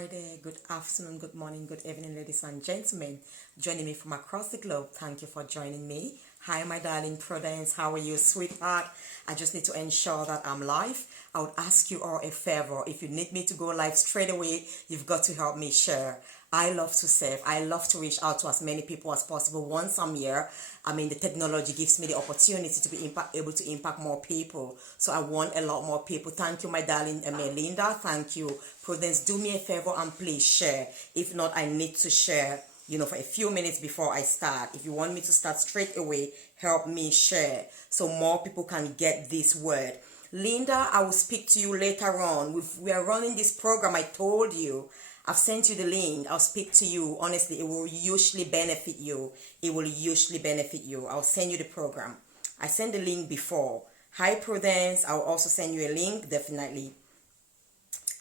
Hi there, good afternoon, good morning, good evening, ladies and gentlemen. Joining me from across the globe, thank you for joining me. Hi, my darling Prudence, how are you, sweetheart? I just need to ensure that I'm live. I would ask you all a favor. If you need me to go live straight away, you've got to help me share. I love to serve. I love to reach out to as many people as possible once I'm here. The technology gives me the opportunity to be able to impact more people. So I want a lot more people. Thank you, my darling Melinda. Thank you. Prudence, do me a favor and please share. If not, I need to share, for a few minutes before I start. If you want me to start straight away, help me share so more people can get this word. Linda, I will speak to you later on. We are running this program, I told you. I've sent you the link. I'll speak to you. Honestly, it will usually benefit you. It will usually benefit you. I'll send you the program. I sent the link before. Hi, Prudence. I'll also send you a link, definitely.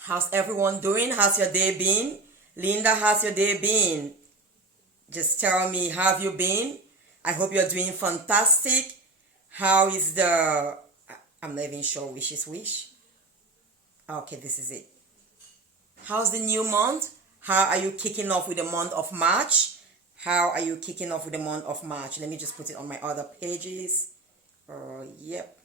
How's everyone doing? How's your day been? Linda, how's your day been? Just tell me, how have you been? I hope you're doing fantastic. How is I'm not even sure which is which. Okay, this is it. How's the new month? How are you kicking off with the month of March? How are you kicking off with the month of March? Let me just put it on my other pages. Yep.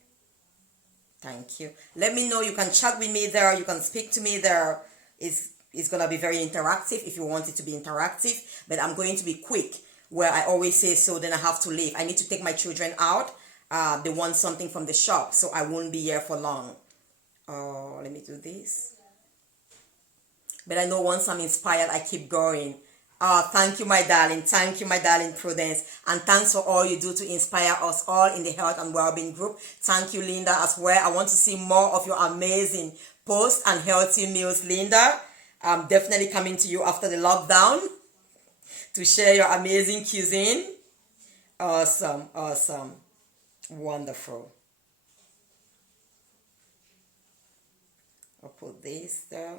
Thank you. Let me know. You can chat with me there. You can speak to me there. It's going to be very interactive if you want it to be interactive. But I'm going to be quick. Where I always say so, then I have to leave. I need to take my children out. They want something from the shop. So I won't be here for long. Let me do this. But I know once I'm inspired, I keep going. Thank you, my darling. Thank you, my darling Prudence. And thanks for all you do to inspire us all in the Health and Wellbeing group. Thank you, Linda, as well. I want to see more of your amazing posts and healthy meals, Linda. I'm definitely coming to you after the lockdown to share your amazing cuisine. Awesome, awesome. Wonderful. I'll put this there.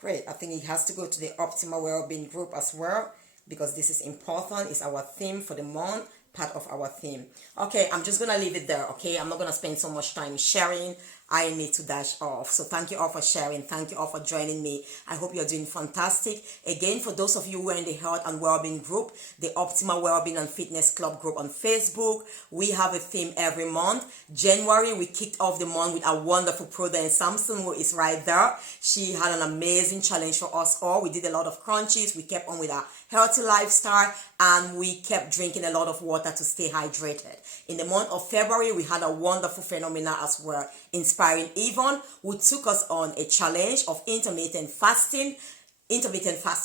Great. I think it has to go to the Optimal Wellbeing group as well because this is important. It's our theme for the month, part of our theme. Okay, I'm just going to leave it there, okay? I'm not going to spend so much time sharing. I need to dash off. So thank you all for sharing. Thank you all for joining me. I hope you're doing fantastic. Again, for those of you who are in the Health and Wellbeing group, the Optimal Wellbeing and Fitness Club group on Facebook, we have a theme every month. January, we kicked off the month with a wonderful Prudence Sampson, who is right there. She had an amazing challenge for us all. We did a lot of crunches. We kept on with our healthy lifestyle and we kept drinking a lot of water to stay hydrated. In the month of February, we had a wonderful phenomena as well, inspiring Yvonne, who took us on a challenge of intermittent fasting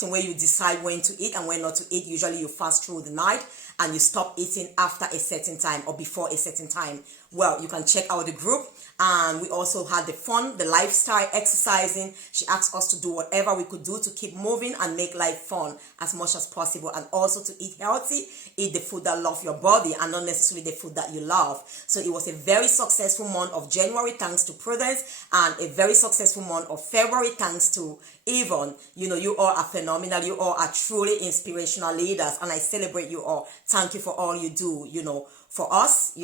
where you decide when to eat and when not to eat. Usually you fast through the night and you stop eating after a certain time or before a certain time. Well, you can check out the group. And we also had the fun, the lifestyle, exercising. She asked us to do whatever we could do to keep moving and make life fun as much as possible. And also to eat healthy, eat the food that loves your body and not necessarily the food that you love. So it was a very successful month of January thanks to Prudence and a very successful month of February thanks to Yvonne. You all are phenomenal. You all are truly inspirational leaders and I celebrate you all. Thank you for all you do, for us,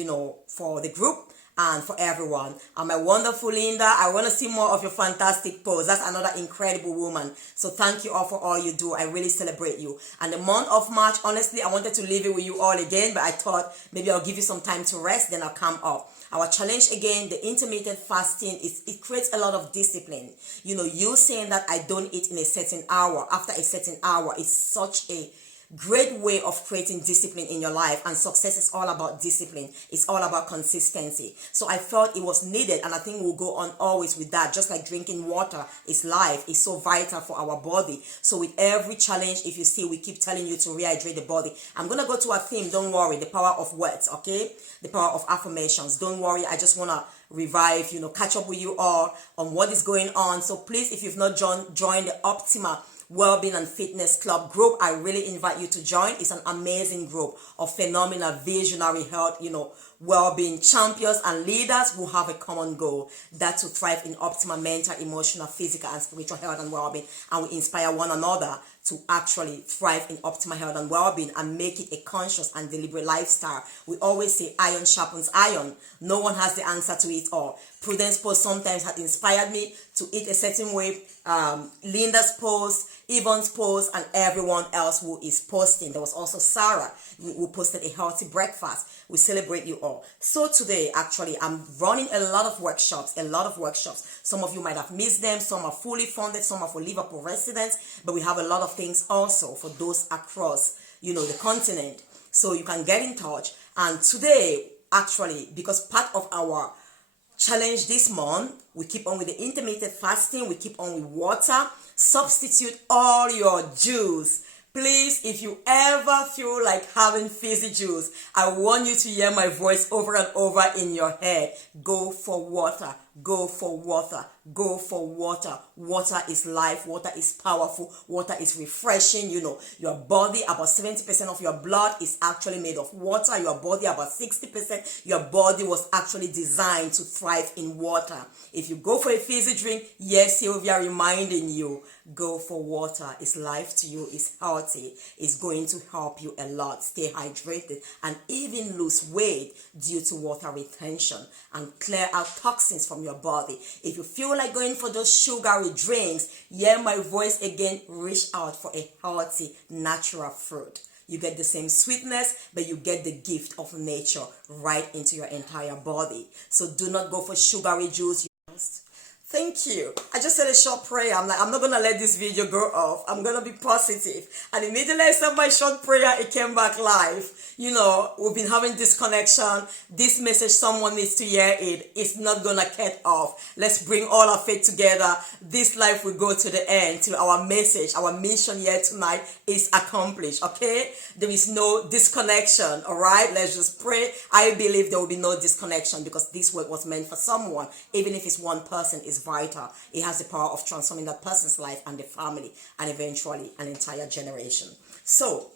for the group. And for everyone. And my wonderful Linda, I want to see more of your fantastic posts. That's another incredible woman. So thank you all for all you do. I really celebrate you. And the month of March, honestly, I wanted to leave it with you all again, but I thought maybe I'll give you some time to rest, then I'll come up. Our challenge again, the intermittent fasting, it creates a lot of discipline. You saying that I don't eat in a certain hour, after a certain hour, is such a great way of creating discipline in your life, and success is all about discipline. It's all about consistency. So I felt it was needed, and I think we'll go on always with that. Just like drinking water is life, it's so vital for our body. So with every challenge, if you see, we keep telling you to rehydrate the body. I'm gonna go to our theme. Don't worry, the power of words, okay? The power of affirmations. Don't worry, I just wanna revive, catch up with you all on what is going on. So please, if you've not joined the Optimal Wellbeing and Fitness Club group, I really invite you to join. It's an amazing group of phenomenal visionary health, well-being champions and leaders who have a common goal, that to thrive in optimal mental, emotional, physical, and spiritual health and well-being. And we inspire one another to actually thrive in optimal health and well-being and make it a conscious and deliberate lifestyle. We always say iron sharpens iron. No one has the answer to it all. Prudence post sometimes had inspired me to eat a certain way. Linda's post, Yvonne's post, and everyone else who is posting. There was also Sarah who posted a healthy breakfast. We celebrate you all. So today, actually, I'm running a lot of workshops. Some of you might have missed them. Some are fully funded. Some are for Liverpool residents. But we have a lot of things also for those across, the continent. So you can get in touch. And today, actually, because part of our challenge this month, we keep on with the intermittent fasting, we keep on with water. Substitute all your juice. Please, if you ever feel like having fizzy juice, I want you to hear my voice over and over in your head. Go for water. Go for water. Go for water. Water is life. Water is powerful. Water is refreshing. Your body, about 70% of your blood is actually made of water. Your body, about 60%. Your body was actually designed to thrive in water. If you go for a fizzy drink, yes, Sylvia reminding you, go for water. It's life to you. It's healthy. It's going to help you a lot. Stay hydrated and even lose weight due to water retention and clear out toxins from your body. If you feel like going for those sugary drinks, hear my voice again, reach out for a healthy natural fruit. You get the same sweetness, but you get the gift of nature right into your entire body. So do not go for sugary juice. Thank you. I just said a short prayer. I'm not going to let this video go off. I'm going to be positive. And immediately I said my short prayer, it came back live. We've been having disconnection. This message, someone needs to hear it. It's not going to cut off. Let's bring all our faith together. This life will go to the end, till our message, our mission here tonight is accomplished. Okay? There is no disconnection. All right? Let's just pray. I believe there will be no disconnection because this work was meant for someone. Even if it's one person, it's vital. It has the power of transforming that person's life and the family and eventually an entire generation. So,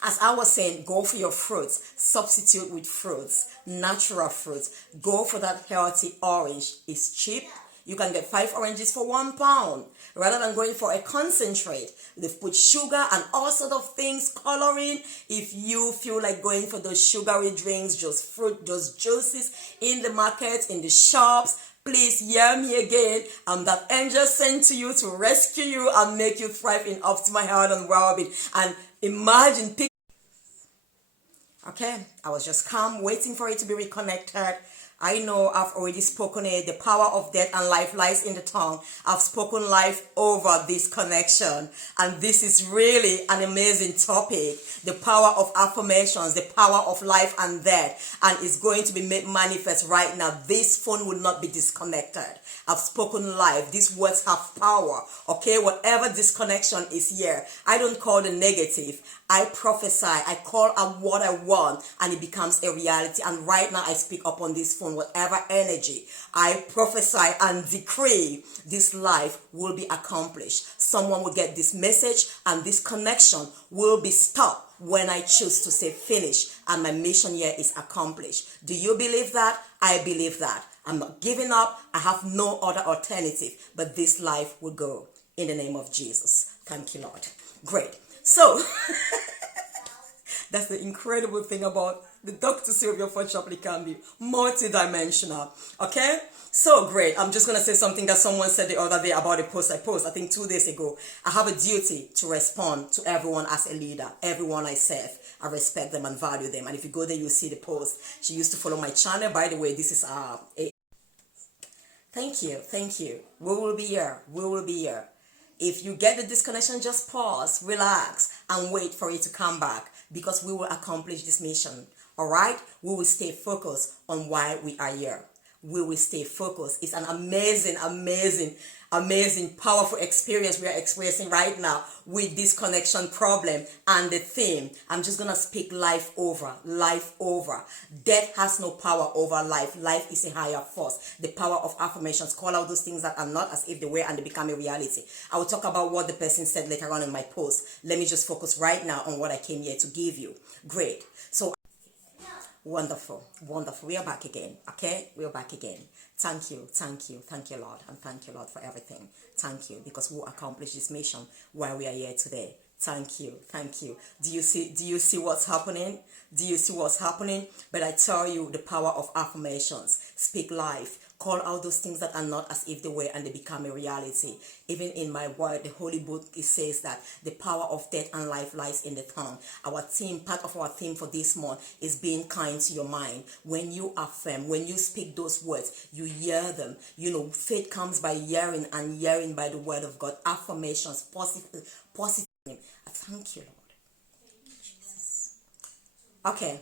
as I was saying, go for your fruits. Substitute with fruits, natural fruits. Go for that healthy orange. It's cheap. You can get 5 oranges for £1. Rather than going for a concentrate, they've put sugar and all sort of things, coloring. If you feel like going for those sugary drinks, just fruit, just juices in the market, in the shops, please hear me again. I'm that angel sent to you to rescue you and make you thrive in optimal health and well-being. And imagine, okay, I was just calm, waiting for it to be reconnected. I know I've already spoken it. The power of death and life lies in the tongue. I've spoken life over this connection. And this is really an amazing topic. The power of affirmations, the power of life and death. And it's going to be made manifest right now. This phone will not be disconnected. I've spoken life. These words have power. Okay, whatever disconnection is here, I don't call the negative. I prophesy. I call out what I want and it becomes a reality. And right now I speak upon this phone, whatever energy, I prophesy and decree this life will be accomplished. Someone will get this message and this connection will be stopped when I choose to say finish and my mission here is accomplished. Do you believe that? I believe that. I'm not giving up. I have no other alternative, but this life will go in the name of Jesus. Thank you, Lord. Great. So, that's the incredible thing about the Dr. Sylvia Fortunately can be multidimensional. Okay? So great. I'm just going to say something that someone said the other day about a post I posted, I think 2 days ago. I have a duty to respond to everyone as a leader. Everyone I serve. I respect them and value them. And if you go there, you'll see the post. She used to follow my channel. By the way, this is Thank you. Thank you. We will be here. We will be here. If you get the disconnection, just pause, relax, and wait for it to come back because we will accomplish this mission. All right? We will stay focused on why we are here. We will stay focused. It's an amazing, powerful experience we are experiencing right now with this connection problem and the theme. I'm just going to speak life over, life over. Death has no power over life. Life is a higher force. The power of affirmations. Call out those things that are not as if they were and they become a reality. I will talk about what the person said later on in my post. Let me just focus right now on what I came here to give you. Great. So Wonderful, wonderful. We are back again, okay? We are back again. Thank you, Lord, and thank you, Lord, for everything. Thank you, because we accomplished this mission while we are here today. Thank you, thank you. Do you see what's happening? Do you see what's happening? But I tell you, the power of affirmations. Speak life. Call out those things that are not as if they were, and they become a reality. Even in my word, the Holy Book, it says that the power of death and life lies in the tongue. Our theme, part of our theme for this month, is being kind to your mind. When you affirm, when you speak those words, you hear them. You know, faith comes by hearing, and hearing by the word of God. Affirmations, positive. Thank you, Lord. Jesus. Okay.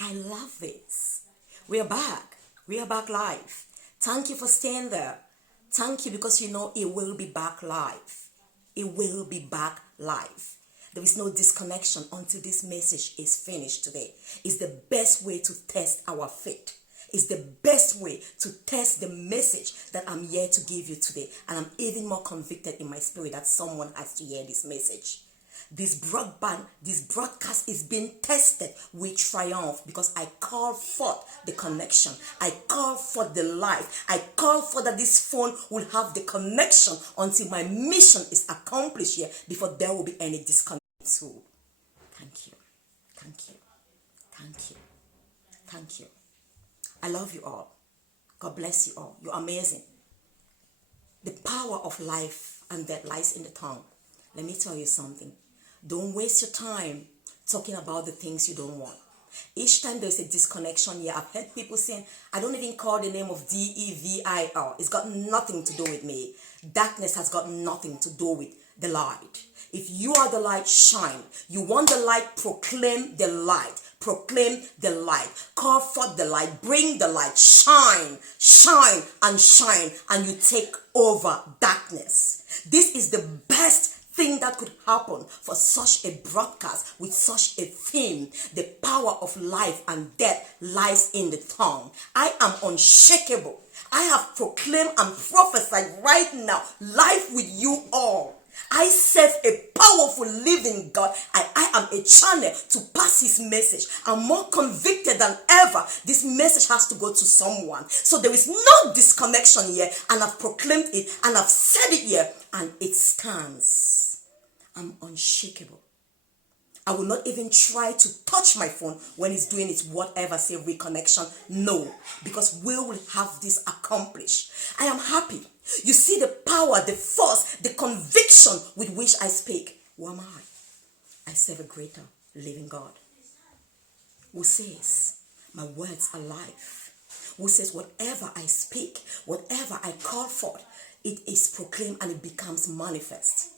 I love this. We are back. We are back live. Thank you for staying there. Thank you, because you know it will be back live. It will be back live. There is no disconnection until this message is finished today. It's the best way to test our faith. It's the best way to test the message that I'm here to give you today. And I'm even more convicted in my spirit that someone has to hear this message. This broadcast is being tested with triumph, because I call forth the connection. I call forth the life. I call for that this phone will have the connection until my mission is accomplished here, before there will be any disconnection. So, thank you. Thank you. Thank you. Thank you. I love you all. God bless you all. You're amazing. The power of life and death lies in the tongue. Let me tell you something. Don't waste your time talking about the things you don't want. Each time there's a disconnection here, I've heard people saying, I don't even call the name of devil. It's got nothing to do with me. Darkness has got nothing to do with the light. If you are the light, shine. You want the light, proclaim the light. Proclaim the light. Call forth the light. Bring the light. Shine, shine, and shine. And you take over darkness. This is the best thing that could happen for such a broadcast with such a theme. The power of life and death lies in the tongue. I am unshakable. I have proclaimed and prophesied right now life with you all. I serve a powerful living God. I am a channel to pass his message. I'm more convicted than ever. This message has to go to someone. So there is no disconnection here, and I've proclaimed it, and I've said it here, and it stands. I'm unshakable. I will not even try to touch my phone when it's doing its whatever, say reconnection. No, because we will have this accomplished. I am happy. You see the power, the force, the conviction with which I speak. Who am I? I serve a greater living God, who says, my words are life. Who says, whatever I speak, whatever I call forth, it is proclaimed and it becomes manifest.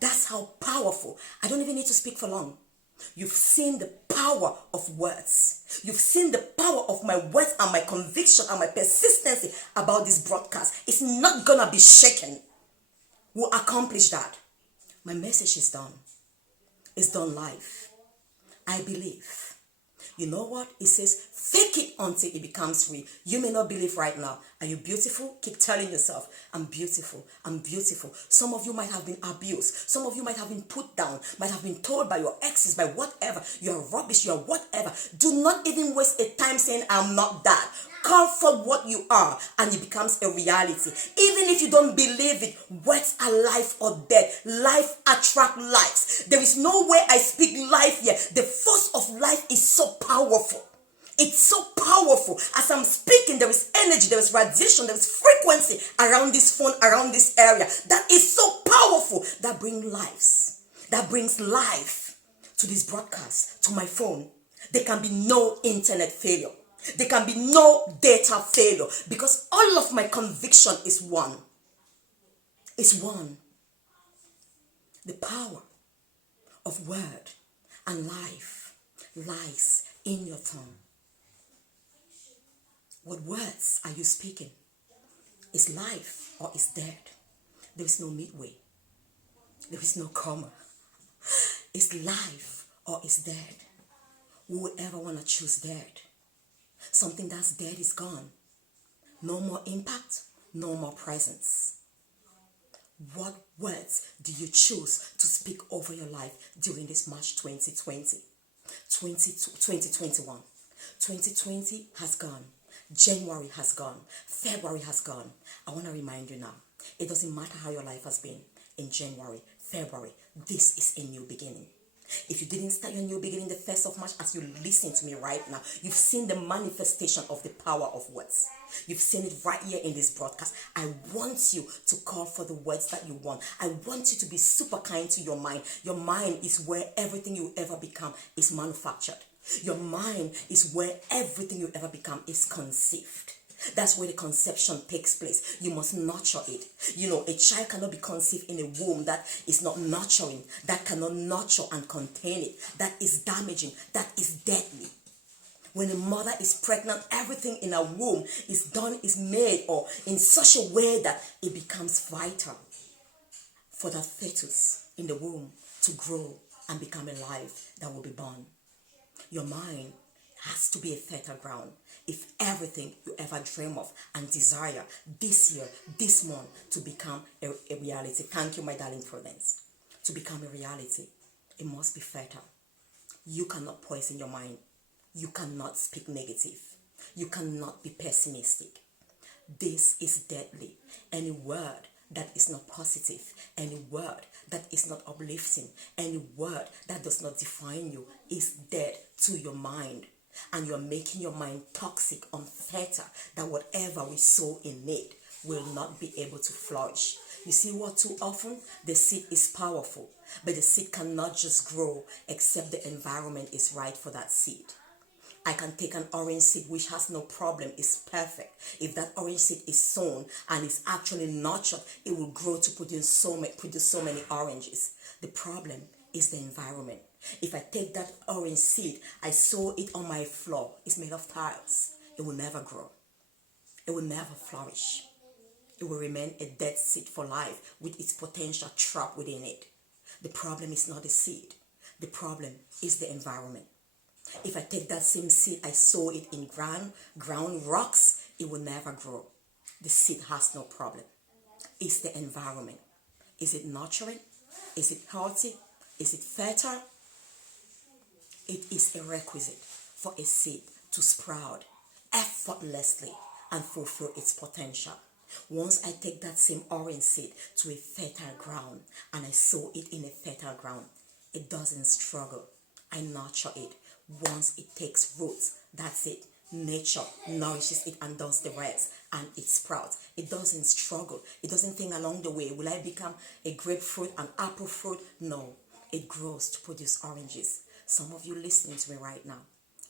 That's how powerful. I don't even need to speak for long. You've seen the power of words. You've seen the power of my words and my conviction and my persistency about this broadcast. It's not gonna be shaken. We'll accomplish that. My message is done. It's done live. I believe. You know what? It says, fake it until it becomes real. You may not believe right now. Are you beautiful? Keep telling yourself, I'm beautiful. I'm beautiful. Some of you might have been abused. Some of you might have been put down, might have been told by your exes, by whatever. You're rubbish, you're whatever. Do not even waste a time saying, I'm not that. Call for what you are, and it becomes a reality. Even if you don't believe it, words are life or death. Life attracts lives. There is no way I speak life here. The force of life is so powerful. It's so powerful. As I'm speaking, there is energy, there is radiation, there is frequency around this phone, around this area. That is so powerful. That brings lives. That brings life to this broadcast, to my phone. There can be no internet failure. There can be no data failure, because all of my conviction is one. It's one. The power of word and life lies in your tongue. What words are you speaking? Is life or is dead? There is no midway. There is no comma. Is life or is dead? Who would ever want to choose dead? Something that's dead is gone. No more impact, no more presence. What words do you choose to speak over your life during this March 2020? 2021. 2020 has gone. January has gone. February has gone. I want to remind you now, it doesn't matter how your life has been in January, February. This is a new beginning. If you didn't start your new beginning the 1st of March, as you listen to me right now, you've seen the manifestation of the power of words. You've seen it right here in this broadcast. I want you to call for the words that you want. I want you to be super kind to your mind. Your mind is where everything you ever become is manufactured. Your mind is where everything you ever become is conceived. That's where the conception takes place. You must nurture it. You know, a child cannot be conceived in a womb that is not nurturing, that cannot nurture and contain it, that is damaging, that is deadly. When a mother is pregnant, everything in her womb is made or in such a way that it becomes vital for that fetus in the womb to grow and become a life that will be born. Your mind has to be a fertile ground. If everything you ever dream of and desire this year, this month, to become a reality, thank you, my darling Prudence, to become a reality, it must be fertile. You cannot poison your mind. You cannot speak negative. You cannot be pessimistic. This is deadly. Any word that is not positive, any word that is not uplifting, any word that does not define you is dead to your mind. And you're making your mind toxic, unfertile, that whatever we sow in it will not be able to flourish. You see what? Too often the seed is powerful, but the seed cannot just grow except the environment is right for that seed. I can take an orange seed which has no problem, is perfect. If that orange seed is sown and is actually nurtured, it will grow to produce so many oranges. The problem is the environment. If I take that orange seed, I sow it on my floor, it's made of tiles, it will never grow. It will never flourish. It will remain a dead seed for life with its potential trapped within it. The problem is not the seed. The problem is the environment. If I take that same seed, I sow it in ground rocks, it will never grow. The seed has no problem. It's the environment. Is it nurturing? Is it healthy? Is it fertile? It is a requisite for a seed to sprout effortlessly and fulfill its potential. Once I take that same orange seed to a fertile ground and I sow it in a fertile ground, it doesn't struggle. I nurture it. Once it takes roots, that's it. Nature nourishes it and does the rest, and it sprouts. It doesn't struggle. It doesn't think along the way, will I become a grapefruit, an apple fruit? No, it grows to produce oranges. Some of you listening to me right now,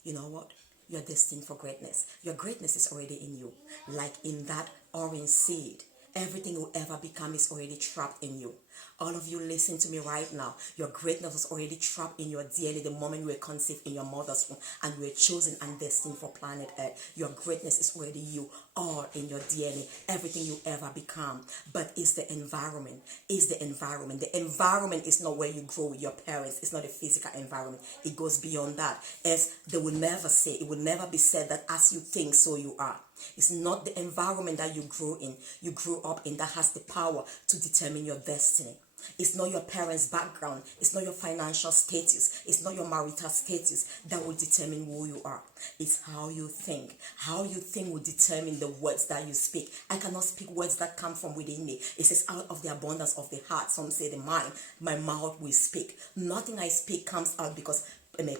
you know what? You're destined for greatness. Your greatness is already in you. Like in that orange seed, everything you ever become is already trapped in you. All of you listen to me right now. Your greatness was already trapped in your DNA the moment you were conceived in your mother's womb and you were chosen and destined for planet Earth. Your greatness is already you, all in your DNA, everything you ever become. But it's the environment. It's the environment. The environment is not where you grow with your parents. It's not a physical environment. It goes beyond that. As they will never say, it will never be said that as you think, so you are. It's not the environment that you grew up in that has the power to determine your destiny. It's not your parents' background. It's not your financial status. It's not your marital status that will determine who you are. It's how you think. How you think will determine the words that you speak. I cannot speak words that come from within me. It says out of the abundance of the heart. Some say the mind. My mouth will speak. Nothing I speak comes out because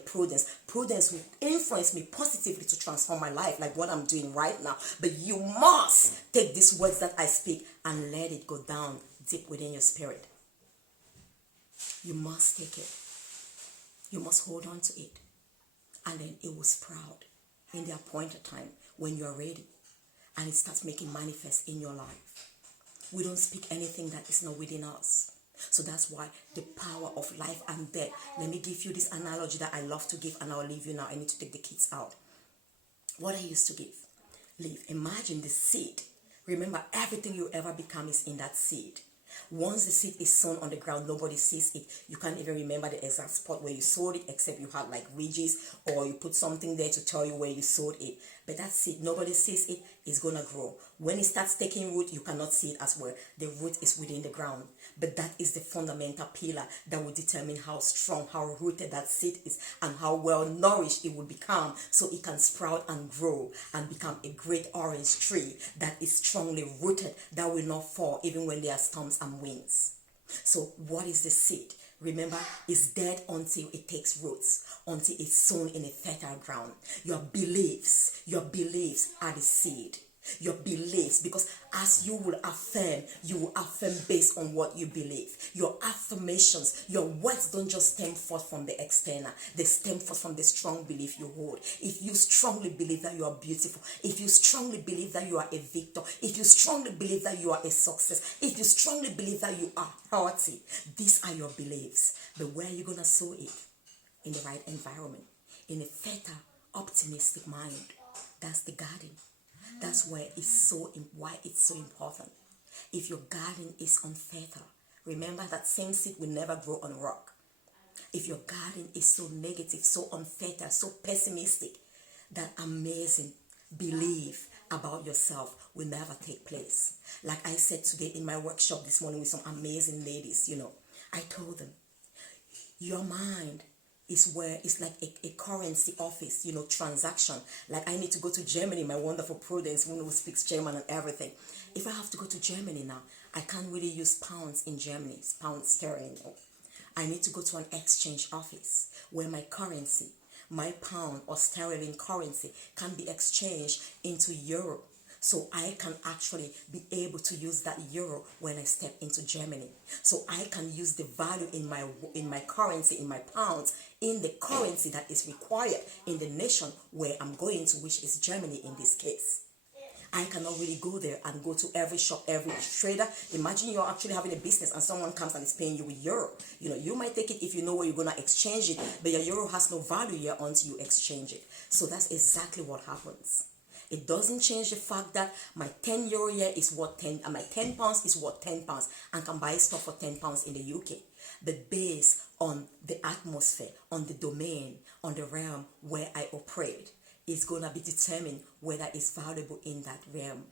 Prudence will influence me positively to transform my life, like what I'm doing right now. But you must take these words that I speak and let it go down deep within your spirit. You must take it. You must hold on to it. And then it will sprout in the appointed time when you're ready. And it starts making manifest in your life. We don't speak anything that is not within us. So that's why the power of life and death. Let me give you this analogy that I love to give, and I'll leave you now. I need to take the kids out. What I used to leave. Imagine the seed. Remember, everything you ever become is in that seed. Once the seed is sown on the ground, nobody sees it. You can't even remember the exact spot where you sowed it, except you had like ridges or you put something there to tell you where you sowed it. But that seed, nobody sees it. it's going to grow. When it starts taking root, you cannot see it as well. The root is within the ground. But that is the fundamental pillar that will determine how strong, how rooted that seed is, and how well nourished it will become, so it can sprout and grow and become a great orange tree that is strongly rooted, that will not fall even when there are storms and winds. So what is the seed? Remember, it's dead until it takes roots, until it's sown in a fertile ground. Your beliefs are the seed. Your beliefs, because as you will affirm based on what you believe. Your affirmations, your words don't just stem forth from the external, they stem forth from the strong belief you hold. If you strongly believe that you are beautiful, if you strongly believe that you are a victor, if you strongly believe that you are a success, if you strongly believe that you are healthy, these are your beliefs. But where are you going to sow it? In the right environment, in a fertile, optimistic mind. That's the garden. That's why why it's so important. If your garden is unfertile, remember that same seed will never grow on rock. If your garden is so negative, so unfertile, so pessimistic, that amazing belief about yourself will never take place. Like I said today in my workshop this morning with some amazing ladies, I told them, your mind is where it's like a currency office, transaction. Like I need to go to Germany, my wonderful Prudence, who speaks German and everything. If I have to go to Germany now, I can't really use pounds in Germany, pounds sterling. I need to go to an exchange office where my currency, my pound or sterling currency, can be exchanged into euro. So I can actually be able to use that euro when I step into Germany. So I can use the value in my currency, in my pounds, in the currency that is required in the nation where I'm going to, which is Germany in this case. I cannot really go there and go to every shop, every trader. Imagine you're actually having a business and someone comes and is paying you with euro. You might take it if you know where you're going to exchange it, but your euro has no value here until you exchange it. So that's exactly what happens. It doesn't change the fact that my 10 euro here is worth 10, and my 10 pounds is worth 10 pounds, and can buy stuff for 10 pounds in the UK. But based on the atmosphere, on the domain, on the realm where I operate, is going to be determined whether it's valuable in that realm.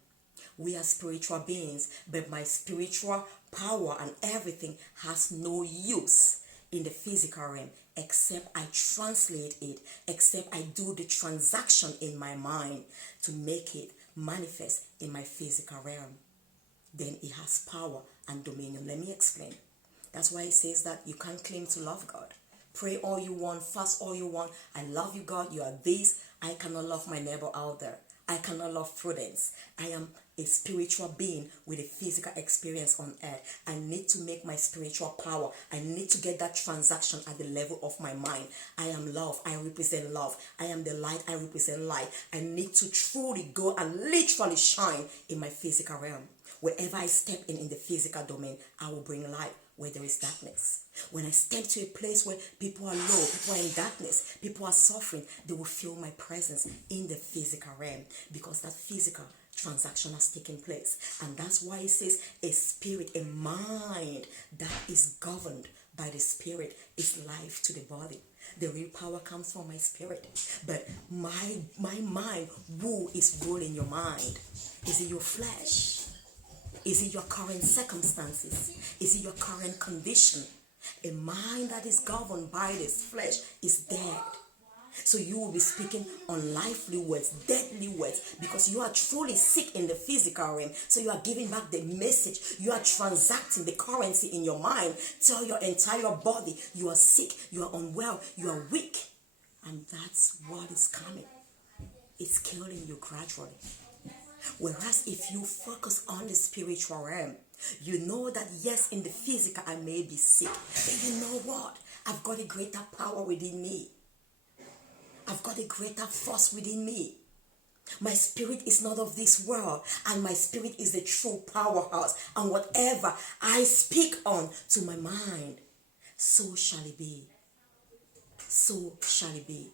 We are spiritual beings, but my spiritual power and everything has no use in the physical realm, except I translate it, except I do the transaction in my mind to make it manifest in my physical realm. Then it has power and dominion. Let me explain. That's why it says that you can't claim to love God. Pray all you want, fast all you want. I love you, God, you are this. I cannot love my neighbor out there. I cannot love Prudence. I am a spiritual being with a physical experience on earth. I need to make my spiritual power. I need to get that transaction at the level of my mind. I am love. I represent love. I am the light. I represent light. I need to truly go and literally shine in my physical realm. Wherever I step in the physical domain, I will bring light where there is darkness. When I step to a place where people are low, people are in darkness, people are suffering, they will feel my presence in the physical realm, because that physical transaction has taken place. And that's why it says a spirit, a mind that is governed by the spirit is life to the body. The real power comes from my spirit. But my mind, who is ruling your mind? Is it your flesh? Is it your current circumstances? Is it your current condition? A mind that is governed by this flesh is dead. So you will be speaking unlively words, deadly words, because you are truly sick in the physical realm. So you are giving back the message. You are transacting the currency in your mind. Tell your entire body you are sick, you are unwell, you are weak. And that's what is coming. It's killing you gradually. Whereas if you focus on the spiritual realm, you know that yes, in the physical I may be sick, but you know what? I've got a greater power within me. I've got a greater force within me. My spirit is not of this world, and my spirit is the true powerhouse. And whatever I speak on to my mind, so shall it be. So shall it be.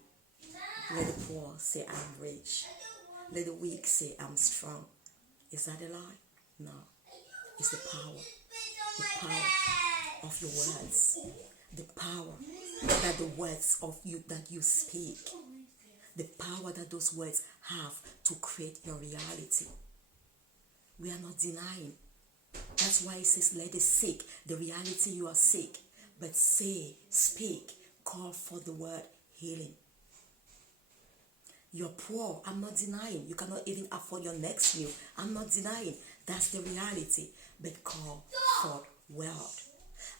Let the poor say I'm rich. Let the weak say I'm strong. Is that a lie? No. It's the power of your words. The power that the words of you that you speak. the power that those words have to create your reality. We are not denying. That's why it says, let the sick, the reality you are sick, but say, speak, call for the word healing. You're poor. I'm not denying. You cannot even afford your next meal. I'm not denying. That's the reality. But call for wealth.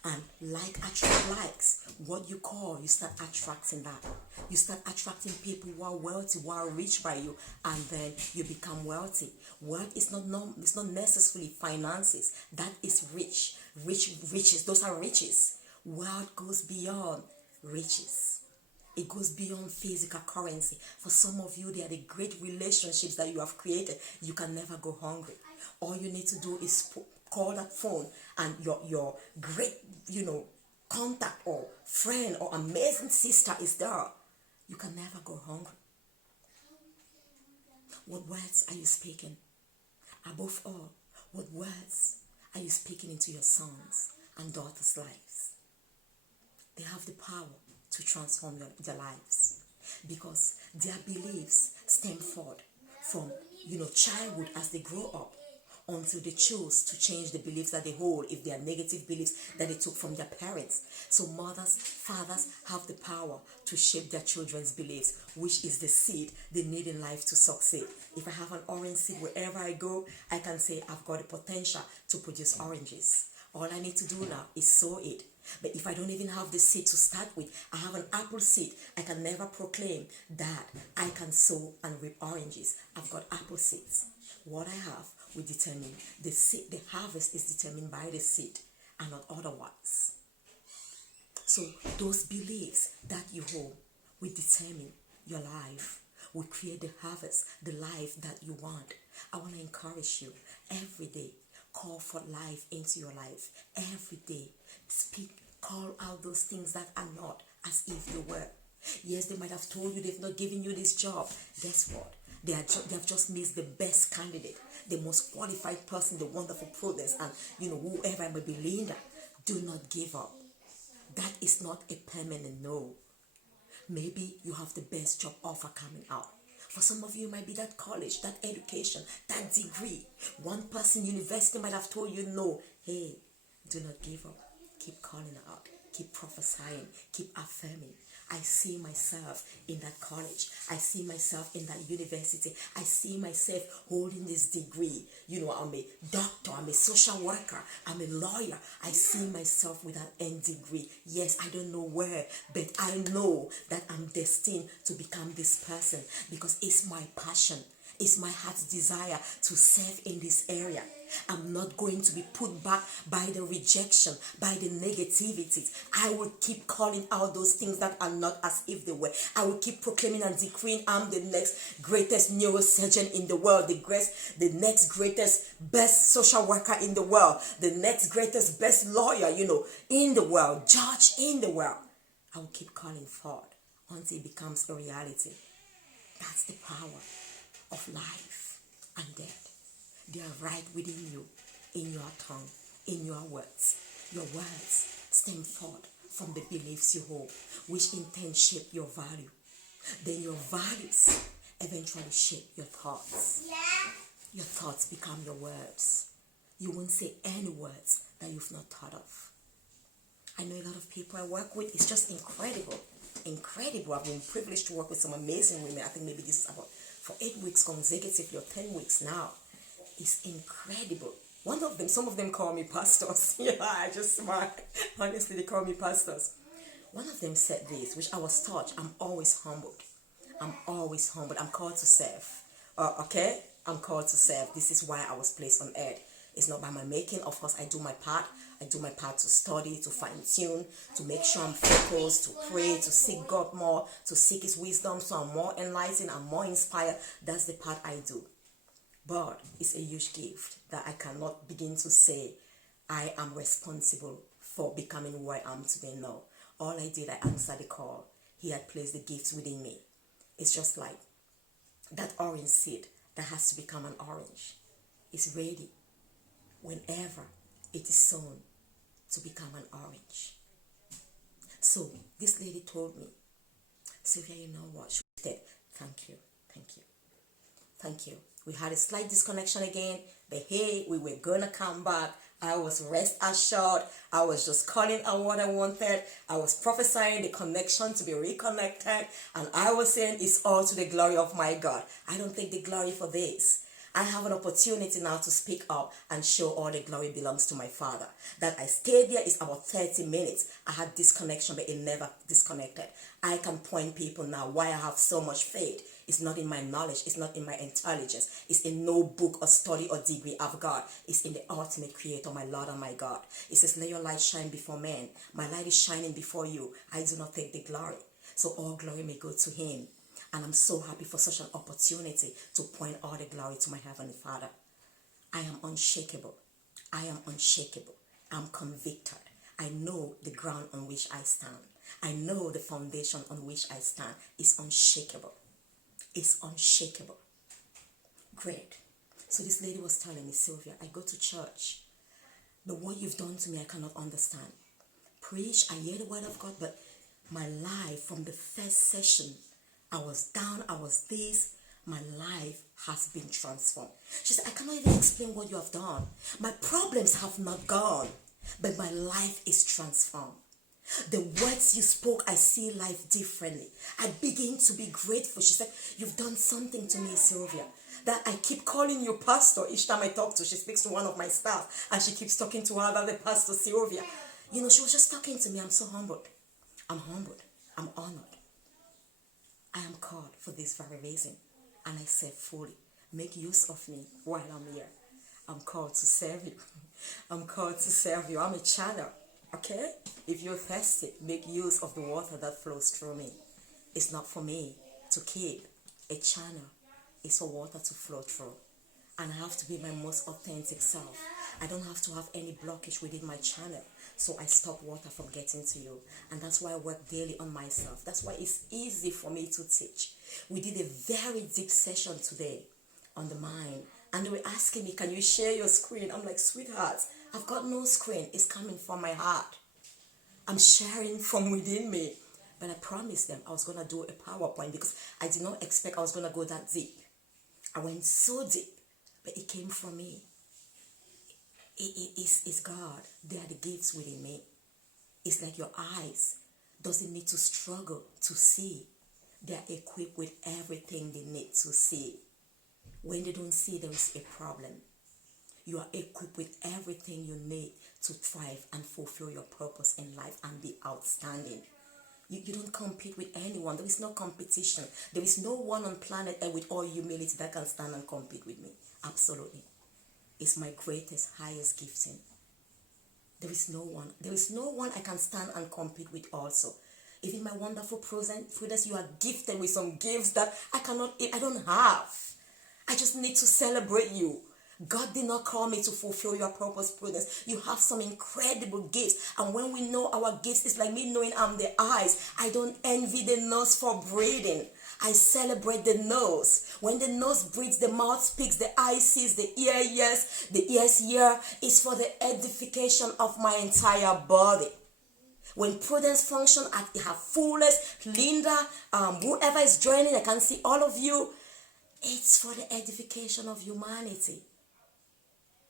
And like attract likes. What you call, you start attracting that. You start attracting people who are wealthy, who are rich by you, and then you become wealthy. Wealth is it's not necessarily finances. That is riches. Those are riches. Wealth goes beyond riches. It goes beyond physical currency. For some of you, they are the great relationships that you have created. You can never go hungry. All you need to do is call that phone, and your great, contact or friend or amazing sister is there. You can never go hungry. What words are you speaking? Above all, what words are you speaking into your sons and daughters' lives? They have the power to transform their lives, because their beliefs stem forth from childhood as they grow up until they choose to change the beliefs that they hold, if they are negative beliefs that they took from their parents. So mothers, fathers have the power to shape their children's beliefs, which is the seed they need in life to succeed. If I have an orange seed, wherever I go, I can say I've got the potential to produce oranges. All I need to do now is sow it. But if I don't even have the seed to start with, I have an apple seed, I can never proclaim that I can sow and reap oranges. I've got apple seeds. What I have will determine the seed. The harvest is determined by the seed and not otherwise. So those beliefs that you hold will determine your life, will create the harvest, the life that you want. I want to encourage you every day. Call for life into your life. Every day, speak, call out those things that are not as if they were. Yes, they might have told you they've not given you this job. Guess what? They have just missed the best candidate, the most qualified person, the wonderful prudence, and whoever may be leader. Do not give up. That is not a permanent no. Maybe you have the best job offer coming out. For some of you, it might be that college, that education, that degree. One person, university might have told you no. Hey, do not give up. Keep calling out. Keep prophesying. Keep affirming. I see myself in that college. I see myself in that university. I see myself holding this degree. I'm a doctor. I'm a social worker. I'm a lawyer. I see myself with an end degree. Yes, I don't know where, but I know that I'm destined to become this person, because it's my passion. It's my heart's desire to serve in this area. I'm not going to be put back by the rejection, by the negativities. I will keep calling out those things that are not as if they were. I will keep proclaiming and decreeing I'm the next greatest neurosurgeon in the world, the next greatest best social worker in the world, the next greatest best lawyer, in the world, judge in the world. I will keep calling forth until it becomes a reality. That's the power of life and death. They are right within you, in your tongue, in your words. Your words stem forth from the beliefs you hold, which in turn shape your value. Then your values eventually shape your thoughts. Your thoughts become your words. You won't say any words that you've not thought of. I know a lot of people I work with. It's just incredible. Incredible. I've been privileged to work with some amazing women. I think maybe this is about for 8 weeks consecutively or 10 weeks now. It's incredible. One of them, some of them call me pastors. I just smile. Honestly, they call me pastors. One of them said this, which I was taught. I'm always humbled. I'm always humbled. I'm called to serve. Okay? I'm called to serve. This is why I was placed on earth. It's not by my making. Of course, I do my part. I do my part to study, to fine-tune, to make sure I'm focused, to pray, to seek God more, to seek His wisdom so I'm more enlightened, I'm more inspired. That's the part I do. But it's a huge gift that I cannot begin to say I am responsible for becoming who I am today. No. All I did, I answered the call. He had placed the gifts within me. It's just like that orange seed that has to become an orange. It's ready whenever it is sown to become an orange. So this lady told me, Sylvia, you know what? She said, Thank you. Thank you. Thank you. We had a slight disconnection again, but hey, we were gonna come back. I was rest assured. I was just calling out what I wanted. I was prophesying the connection to be reconnected. And I was saying it's all to the glory of my God. I don't take the glory for this. I have an opportunity now to speak up and show all the glory belongs to my Father. That I stayed there is about 30 minutes. I had disconnection, but it never disconnected. I can point people now why I have so much faith. It's not in my knowledge. It's not in my intelligence. It's in no book or study or degree I've got. It's in the ultimate creator, my Lord and my God. It says, let your light shine before men. My light is shining before you. I do not take the glory. So all glory may go to him. And I'm so happy for such an opportunity to point all the glory to my Heavenly Father. I am unshakable. I am unshakable. I'm convicted. I know the ground on which I stand. I know the foundation on which I stand is unshakable. It's unshakable. Great. So this lady was telling me, Sylvia, I go to church, but what you've done to me, I cannot understand. Preach, I hear the word of God, but my life from the first session, I was down, I was this, my life has been transformed. She said, I cannot even explain what you have done. My problems have not gone, but my life is transformed. The words you spoke, I see life differently. I begin to be grateful. She said, you've done something to me, Sylvia, that I keep calling you pastor each time I talk to. She speaks to one of my staff and she keeps talking to her about the pastor, Sylvia. You know, she was just talking to me. I'm so humbled. I'm humbled. I'm honored. I am called for this very reason. And I said fully, make use of me while I'm here. I'm called to serve you. I'm called to serve you. I'm a channel. Okay? If you're thirsty, make use of the water that flows through me. It's not for me to keep a channel. It's for water to flow through. And I have to be my most authentic self. I don't have to have any blockage within my channel. So I stop water from getting to you. And that's why I work daily on myself. That's why it's easy for me to teach. We did a very deep session today on the mind. And they were asking me, can you share your screen? I'm like, sweetheart, I've got no screen. It's coming from my heart. I'm sharing from within me. But I promised them I was going to do a PowerPoint because I did not expect I was going to go that deep. I went so deep, but it came from me. It's God. They are the gifts within me. It's like your eyes doesn't need to struggle to see. They are equipped with everything they need to see. When they don't see, there is a problem. You are equipped with everything you need to thrive and fulfill your purpose in life and be outstanding. You don't compete with anyone. There is no competition. There is no one on planet Earth with all humility that can stand and compete with me. Absolutely. It's my greatest, highest gifting. There is no one. There is no one I can stand and compete with also. Even my wonderful Prudence, you are gifted with some gifts that I don't have. I just need to celebrate you. God did not call me to fulfill your purpose, Prudence. You have some incredible gifts. And when we know our gifts, it's like me knowing I'm the eyes. I don't envy the nose for breathing. I celebrate the nose. When the nose breathes, the mouth speaks, the eye sees, the ear hears, the ears hear. It's for the edification of my entire body. When Prudence functions at her fullest, Linda, whoever is joining, I can see all of you. It's for the edification of humanity.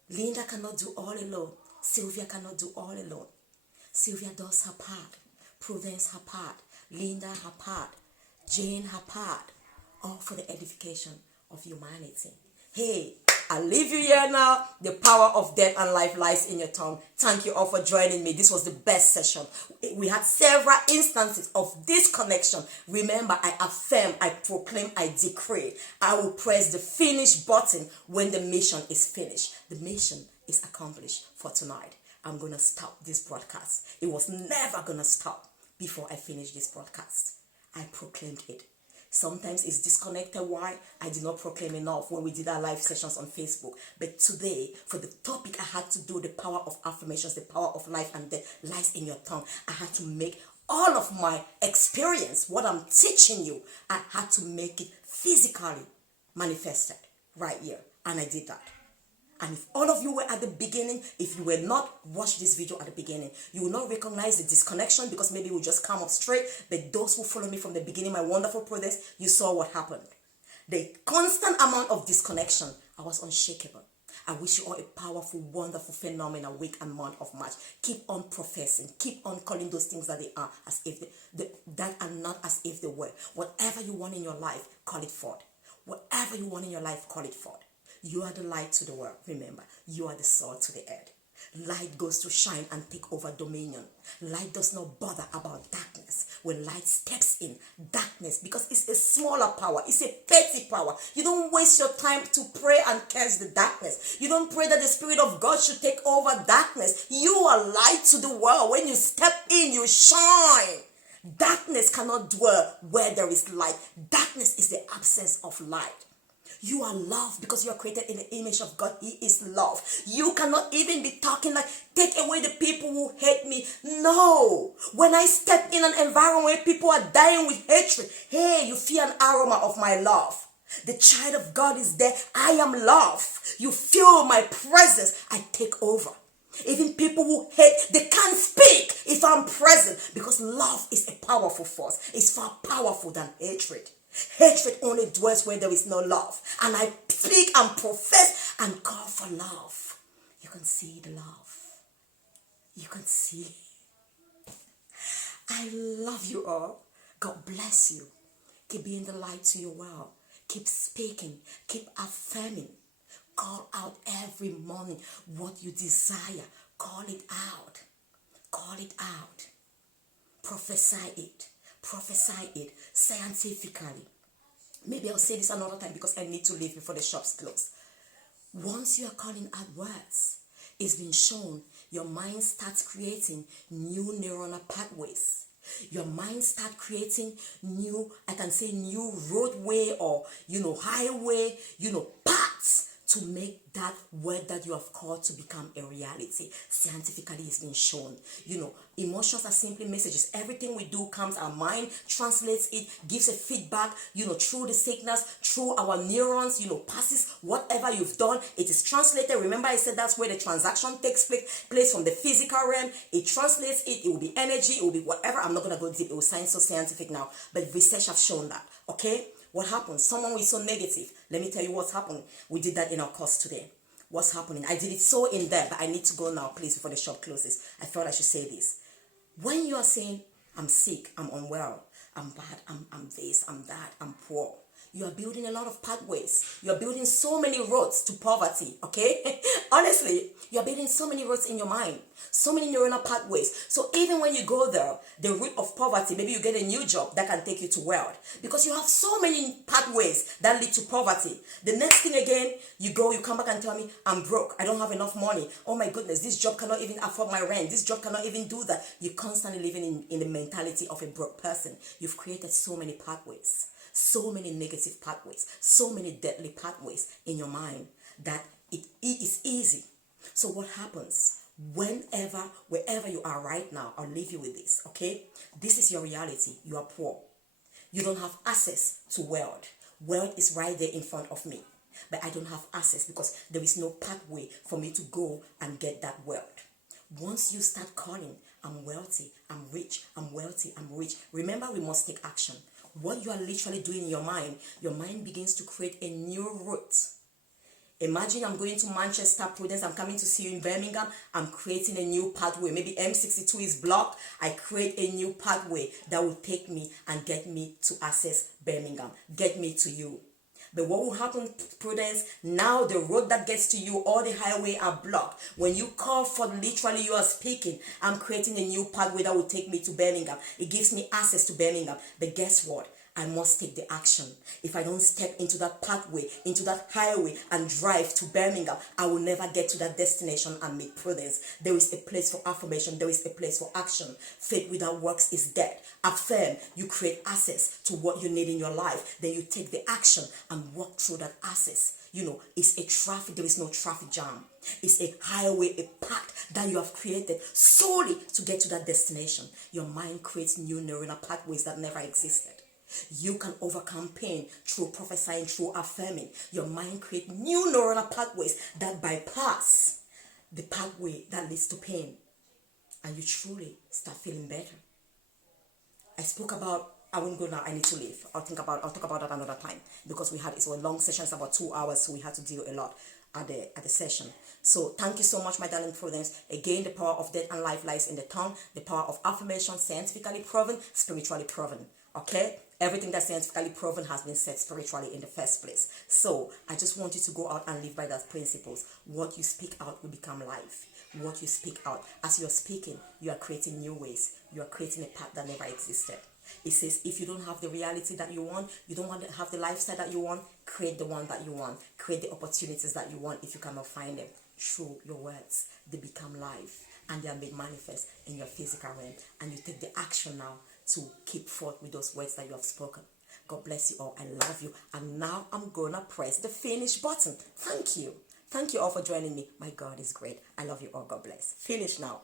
Linda cannot do all alone. Sylvia cannot do all alone. Sylvia does her part. Prudence her part. Linda her part. Jane her part. All for the edification of humanity. Hey, I leave you here now. The power of death and life lies in your tongue. Thank you all for joining me. This was the best session. We had several instances of disconnection. Remember, I affirm, I proclaim, I decree. I will press the finish button when the mission is finished. The mission is accomplished for tonight. I'm going to stop this broadcast. It was never going to stop before I finish this broadcast. I proclaimed it. Sometimes it's disconnected. Why? I did not proclaim enough when we did our live sessions on Facebook. But today, for the topic I had to do, the power of affirmations, the power of life and death lies in your tongue. I had to make all of my experience, what I'm teaching you, I had to make it physically manifested right here. And I did that. And if all of you were at the beginning, if you were not, watch this video at the beginning, you will not recognize the disconnection because maybe it will just come up straight. But those who follow me from the beginning, my wonderful brothers, you saw what happened. The constant amount of disconnection, I was unshakable. I wish you all a powerful, wonderful, phenomenal week and month of March. Keep on professing. Keep on calling those things that they are as if that are not as if they were. Whatever you want in your life, call it forth. Whatever you want in your life, call it forth. You are the light to the world. Remember, you are the salt to the earth. Light goes to shine and take over dominion. Light does not bother about darkness. When light steps in, darkness, because it's a smaller power, it's a petty power. You don't waste your time to pray and curse the darkness. You don't pray that the Spirit of God should take over darkness. You are light to the world. When you step in, you shine. Darkness cannot dwell where there is light. Darkness is the absence of light. You are loved because you are created in the image of God. He is love. You cannot even be talking like, take away the people who hate me. No. When I step in an environment where people are dying with hatred, hey, you feel an aroma of my love. The child of God is there. I am love. You feel my presence. I take over. Even people who hate, they can't speak if I'm present because love is a powerful force. It's far powerful than hatred. Hatred only dwells where there is no love. And I speak and profess and call for love. You can see the love. You can see. I love you all. God bless you. Keep being the light to your world. Keep speaking. Keep affirming. Call out every morning what you desire. Call it out. Call it out. Prophesy it. Prophesy it scientifically. Maybe I'll say this another time because I need to leave before the shops close. Once you are calling out words, it's been shown your mind starts creating new neuronal pathways. Your mind starts creating new, I can say new roadway or, highway, paths to make that word that you have called to become a reality. Scientifically, it's been shown. Emotions are simply messages. Everything we do comes, our mind translates it, gives a feedback, through the signals, through our neurons, passes whatever you've done. It is translated. Remember I said that's where the transaction takes place from the physical realm. It translates it. It will be energy. It will be whatever. I'm not going to go deep. It will sound so scientific now. But research has shown that. Okay? What happens? Someone who is so negative. Let me tell you what's happening. We did that in our course today. What's happening? I did it so in depth, but I need to go now, please, before the shop closes. I felt I should say this. When you are saying, I'm sick, I'm unwell, I'm bad, I'm this, I'm that, I'm poor, you are building a lot of pathways. You are building so many roads to poverty, okay? Honestly, you are building so many roads in your mind, so many neuronal pathways. So even when you go there, the root of poverty, maybe you get a new job that can take you to wealth because you have so many pathways that lead to poverty. The next thing again, you come back and tell me, I'm broke. I don't have enough money. Oh my goodness, this job cannot even afford my rent. This job cannot even do that. You're constantly living in the mentality of a broke person. You've created so many pathways. So many negative pathways, so many deadly pathways in your mind that it is easy. So what happens? Wherever you are right now, I'll leave you with this, okay? This is your reality. You are poor. You don't have access to wealth. Wealth is right there in front of me. But I don't have access because there is no pathway for me to go and get that wealth. Once you start calling, I'm wealthy, I'm rich, I'm wealthy, I'm rich. Remember, we must take action. What you are literally doing in your mind begins to create a new route. Imagine I'm going to Manchester, Prudence, I'm coming to see you in Birmingham, I'm creating a new pathway. Maybe M62 is blocked. I create a new pathway that will take me and get me to access Birmingham, get me to you. But what will happen, Prudence? Now the road that gets to you, all the highway are blocked. When you call for literally you are speaking, I'm creating a new pathway that will take me to Birmingham. It gives me access to Birmingham. But guess what? I must take the action. If I don't step into that pathway, into that highway and drive to Birmingham, I will never get to that destination and make Prudence. There is a place for affirmation. There is a place for action. Faith without works is dead. Affirm. You create access to what you need in your life. Then you take the action and walk through that access. It's a traffic. There is no traffic jam. It's a highway, a path that you have created solely to get to that destination. Your mind creates new neuronal pathways that never existed. You can overcome pain through prophesying, through affirming. Your mind creates new neuronal pathways that bypass the pathway that leads to pain. And you truly start feeling better. I spoke about, I won't go now, I need to leave. I'll talk about that another time, because it was a long session, it's about 2 hours, so we had to deal a lot at the session. So thank you so much, my darling Prudence. Again, the power of death and life lies in the tongue. The power of affirmation, scientifically proven, spiritually proven. Okay? Everything that's scientifically proven has been said spiritually in the first place. So I just want you to go out and live by those principles. What you speak out will become life. What you speak out, as you're speaking, you are creating new ways. You are creating a path that never existed. It says, if you don't have the reality that you want, you don't want to have the lifestyle that you want, create the one that you want. Create the opportunities that you want if you cannot find them. Through your words, they become life, and they are made manifest in your physical realm. And you take the action now to keep forth with those words that you have spoken. God bless you all. I love you. And now I'm going to press the finish button. Thank you. Thank you all for joining me. My God is great. I love you all. God bless. Finish now.